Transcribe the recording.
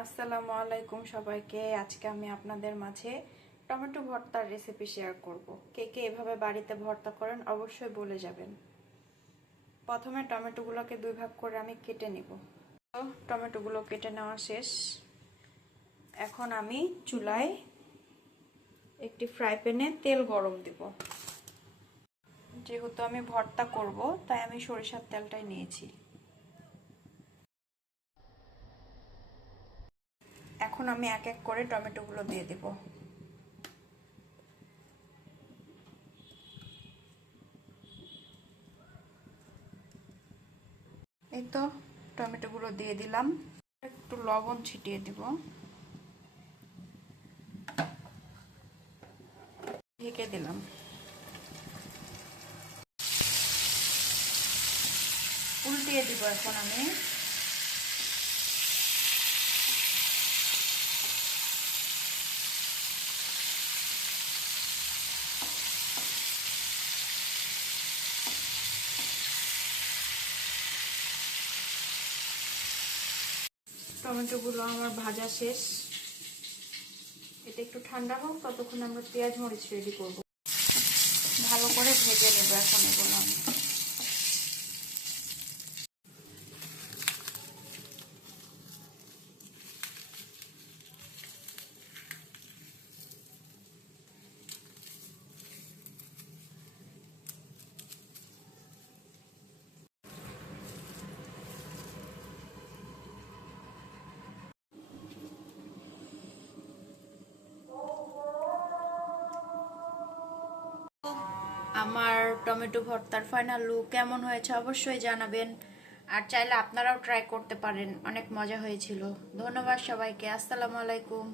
আসসালামু আলাইকুম সবাইকে। আজকে আমি আপনাদের মাঝে টমেটো ভর্তার রেসিপি শেয়ার করব। কে কে এভাবে বাড়িতে ভর্তা করেন অবশ্যই বলে যাবেন। প্রথমে টমেটোগুলোকে দুই ভাগ করে আমি কেটে নিব। টমেটোগুলো কেটে নেওয়া শেষ। এখন আমি চুলায় একটি ফ্রাই প্যানে তেল গরম দিব। যেহেতু আমি ভর্তা করব তাই আমি সরিষার তেলটাই নিয়েছি। এখন আমি এক এক করে টমেটোগুলো দিয়ে দেব। এই তো টমেটোগুলো দিয়ে দিলাম। একটু লবণ ছিটিয়ে দিব, ঢেকে দিলাম। উল্টিয়ে দিব এখন আমি। টমেটোগুলো আমার ভাজা শেষ। এটা একটু ঠান্ডা হোক, ততক্ষণ আমরা পেঁয়াজ মরিচ রেডি করব। ভালো করে ভেজে নেব এখন এগুলো আমি। আমার টমেটো ভর্তার ফাইনাল লুক কেমন হয়েছে অবশ্যই জানাবেন। আর চাইলে আপনারাও ট্রাই করতে পারেন, অনেক মজা হয়েছিল। ধন্যবাদ সবাইকে। আসসালামু আলাইকুম।